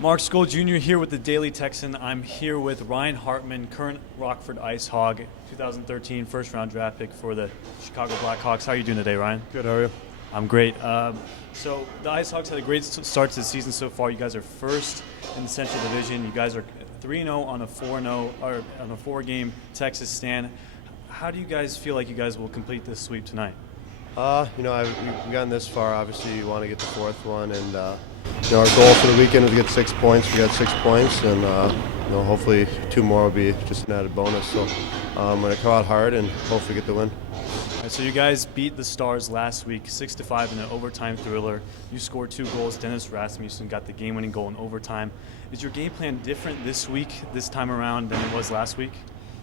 Mark Skol Jr. here with the Daily Texan. I'm here with Ryan Hartman, current Rockford Icehog, 2013 first-round draft pick for the Chicago Blackhawks. How are you doing today, Ryan? Good, how are you? I'm great. So the Icehawks had a great start to the season so far. You guys are first in the Central Division. You guys are 3-0 on a 4-0 or on a 4-game Texas stand. How do you guys feel like you guys will complete this sweep tonight? We've gotten this far. Obviously, you want to get the fourth one, and our goal for the weekend was to get 6 points. We got 6 points, and hopefully 2 more will be just an added bonus. So I'm going to come out hard and hopefully get the win. All right, so you guys beat the Stars last week, 6-5 in an overtime thriller. You scored 2 goals. Dennis Rasmussen got the game-winning goal in overtime. Is your game plan different this time around, than it was last week?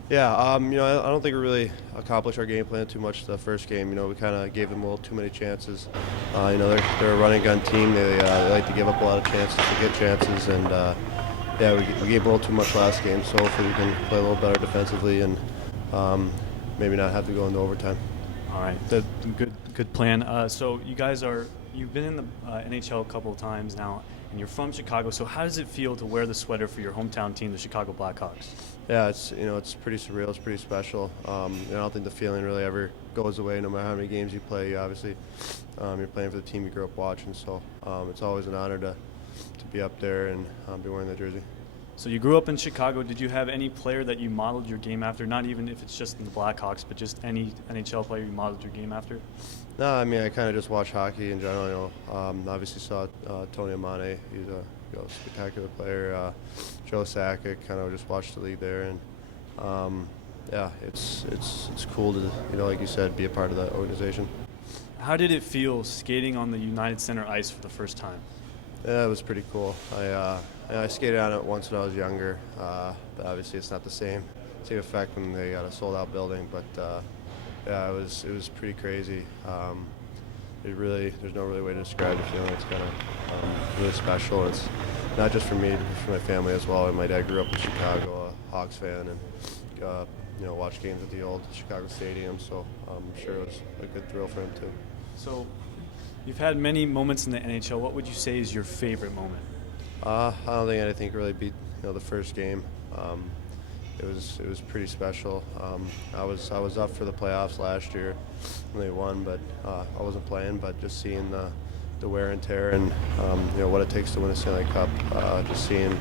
Yeah, I don't think we really accomplished our game plan too much the first game. We kind of gave them a little too many chances. They're a running gun team. They like to give up a lot of chances to get chances, and we gave them a little too much last game. So hopefully we can play a little better defensively and maybe not have to go into overtime. All right, good plan. So you've been in the NHL a couple of times now, and you're from Chicago. So how does it feel to wear the sweater for your hometown team, the Chicago Blackhawks? Yeah, it's pretty surreal. It's pretty special. I don't think the feeling really ever goes away, no matter how many games you play. Obviously, you're playing for the team you grew up watching, so it's always an honor to be up there and be wearing the jersey. So you grew up in Chicago. Did you have any player that you modeled your game after? Not even if it's just in the Blackhawks, but just any NHL player you modeled your game after? No, I kind of just watch hockey in general. Obviously saw Tony Amane. He's a spectacular player. Joe Sakic, kind of just watched the league there, and it's cool to like you said, be a part of that organization. How did it feel skating on the United Center ice for the first time? Yeah, it was pretty cool. I skated on it once when I was younger, but obviously it's not the same effect when they got a sold-out building. But it was pretty crazy. There's no really way to describe the feeling. It's kind of really special. It's not just for me, but for my family as well. And my dad grew up in Chicago, a Hawks fan, and watched games at the old Chicago Stadium. So I'm sure it was a good thrill for him too. So you've had many moments in the NHL. What would you say is your favorite moment? I don't think anything could really beat the first game. It was pretty special. I was up for the playoffs last year when they won, but I wasn't playing. But just seeing the wear and tear and what it takes to win a Stanley Cup, just seeing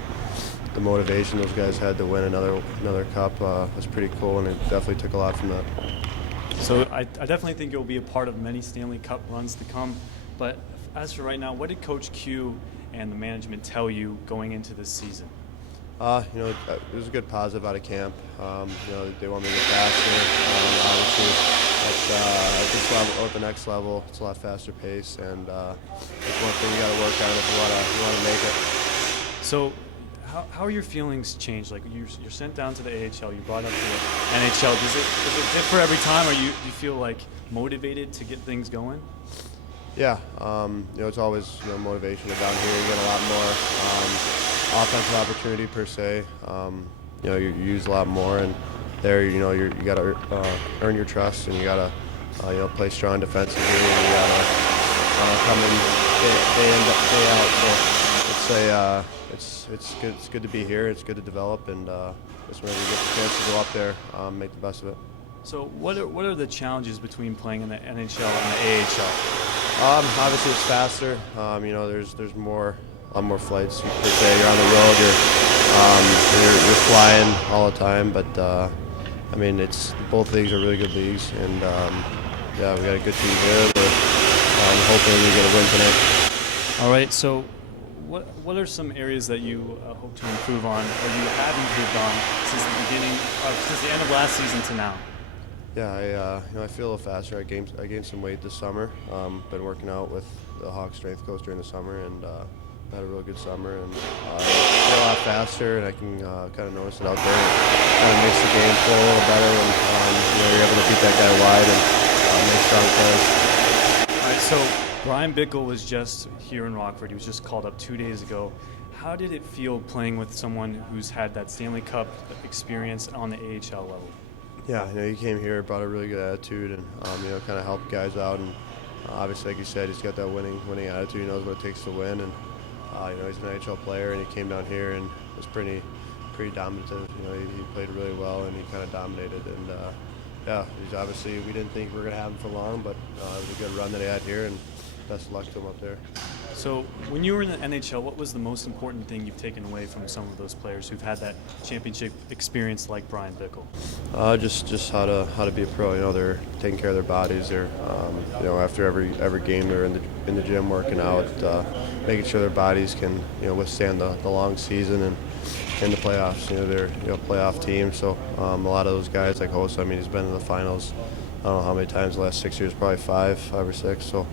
the motivation those guys had to win another cup was pretty cool, and it definitely took a lot from that. So I definitely think you'll be a part of many Stanley Cup runs to come. But as for right now, what did Coach Q and the management tell you going into this season? It was a good positive out of camp. They want me to get faster. Obviously, at this level, or at the next level, it's a lot faster pace, and it's one thing you got to work on if you want to make it. So, how are your feelings changed? Like you're sent down to the AHL, you brought up to the NHL. Does it differ every time, or do you feel like motivated to get things going? Yeah, it's always motivation. Down here, you get a lot more offensive opportunity per se. You use a lot more, and there you got to earn your trust, and you got to play strong defensively, and you got to come in day in day out. So it's good to be here. It's good to develop, and just whenever you get the chance to go up there, make the best of it. So what are the challenges between playing in the NHL and the AHL? Obviously, it's faster. There's more flights per se. You're on the road. You're flying all the time. But it's both leagues are really good leagues, and we got a good team here. We're hoping we get a win tonight. All right. So, what are some areas that you hope to improve on, or you have improved on since the end of last season to now? Yeah, I feel a little faster. I gained some weight this summer. Been working out with the Hawks strength coach during the summer, and had a real good summer. And get a lot faster, and I can kind of notice it out there. It kind of makes the game flow a little better when you're able to beat that guy wide and make strong plays. All right, so Brian Bickle was just here in Rockford. He was just called up 2 days ago. How did it feel playing with someone who's had that Stanley Cup experience on the AHL level? Yeah, he came here, brought a really good attitude, and kind of helped guys out. And obviously, like you said, he's got that winning attitude. He knows what it takes to win, and He's an NHL player, and he came down here and was pretty dominative. He played really well, and he kind of dominated. And he's obviously, we didn't think we were going to have him for long, but it was a good run that he had here, and best of luck to him up there. So when you were in the NHL, what was the most important thing you've taken away from some of those players who've had that championship experience like Brian Bickle? Just how to be a pro. They're taking care of their bodies. They're after every game they're in the gym working out, making sure their bodies can withstand the long season and in the playoffs. They're playoff team. So a lot of those guys like Hossa, he's been in the finals. I don't know how many times the last 6 years, probably five or six. So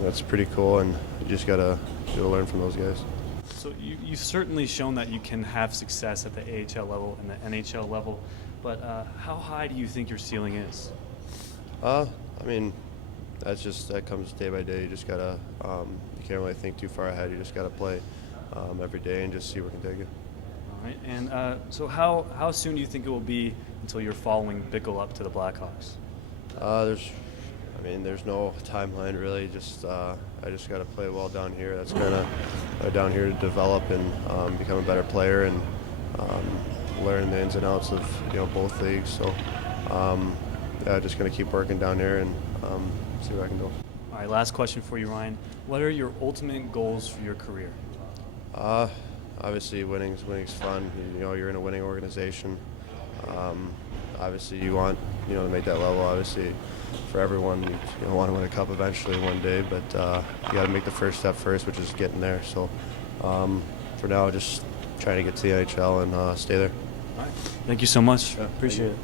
that's pretty cool, and you just gotta learn from those guys. So you've certainly shown that you can have success at the AHL level and the NHL level, but how high do you think your ceiling is? That comes day by day. You just gotta, you can't really think too far ahead. You just gotta play every day and just see where it can take you. All right, and so how soon do you think it will be until you're following Bickle up to the Blackhawks? There's no timeline really. I just got to play well down here. That's kind of down here to develop and become a better player and learn the ins and outs of both leagues. So just gonna keep working down here and see where I can go. All right, last question for you, Ryan. What are your ultimate goals for your career? Obviously, winning's fun. You're in a winning organization. Obviously, you want to make that level. Obviously, for everyone, you want to win a cup eventually one day, but you got to make the first step first, which is getting there. So for now, just trying to get to the NHL and stay there. All right. Thank you so much. Appreciate it.